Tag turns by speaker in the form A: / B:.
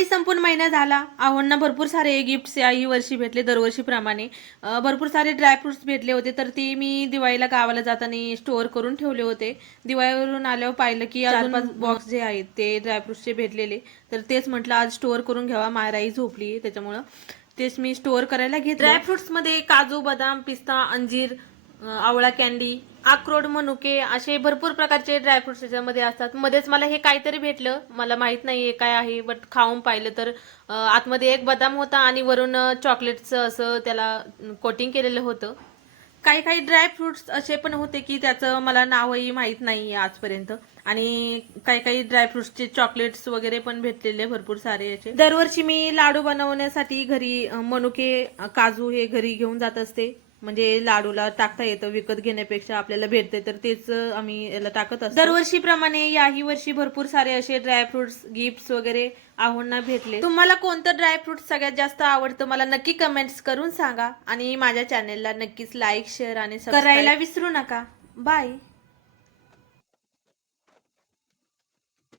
A: दिवाळी संपून महिना झाला. आव्हांना भरपूर सारे गिफ्ट्स याही वर्षी भेटले दरवर्षीप्रमाणे. भरपूर सारे ड्रायफ्रुट्स भेटले होते तर ते मी दिवाळीला गावाला जाताना स्टोअर करून ठेवले होते. दिवाळीवरून आल्यावर पाहिलं की पाच बॉक्स जे आहेत ते ड्रायफ्रुट्सचे भेटलेले. तर तेच म्हटलं आज स्टोअर करून घ्यावा मायराई झोपली त्याच्यामुळं. तेच मी स्टोअर करायला घेतलं. ड्रायफ्रुट्समध्ये काजू बदाम पिस्ता अंजीर आवळा कॅन्डी अक्रोड मनुके असे भरपूर प्रकारचे ड्रायफ्रुट्स त्याच्यामध्ये असतात. मध्येच मला हे काहीतरी भेटलं. मला माहीत नाही काय आहे बट खाऊन पाहिलं तर आतमध्ये एक बदाम होता आणि वरून चॉकलेटचं असं त्याला कोटिंग केलेलं होतं. काही काही ड्रायफ्रुट्स असे पण होते की त्याचं मला नावही माहीत नाही आहे आजपर्यंत. आणि काही काही ड्रायफ्रुट्सचे चॉकलेट्स वगैरे पण भेटलेले भरपूर सारे याचे दरवर्षी मी लाडू बनवण्यासाठी घरी मनुके काजू हे घरी घेऊन जात असते. म्हणजे लाडूला टाकता येतं विकत घेण्यापेक्षा आपल्याला भेटते तर तेच आम्ही याला टाकत असतो. दरवर्षीप्रमाणे याही वर्षी भरपूर सारे असे ड्रायफ्रुट्स गिफ्ट्स वगैरे आव्हांना भेटले. तुम्हाला कोणतं ड्रायफ्रुट सगळ्यात जास्त आवडतं मला नक्की कमेंट्स करून सांगा आणि माझ्या चॅनेलला नक्कीच लाईक शेअर आणि करायला विसरू नका. बाय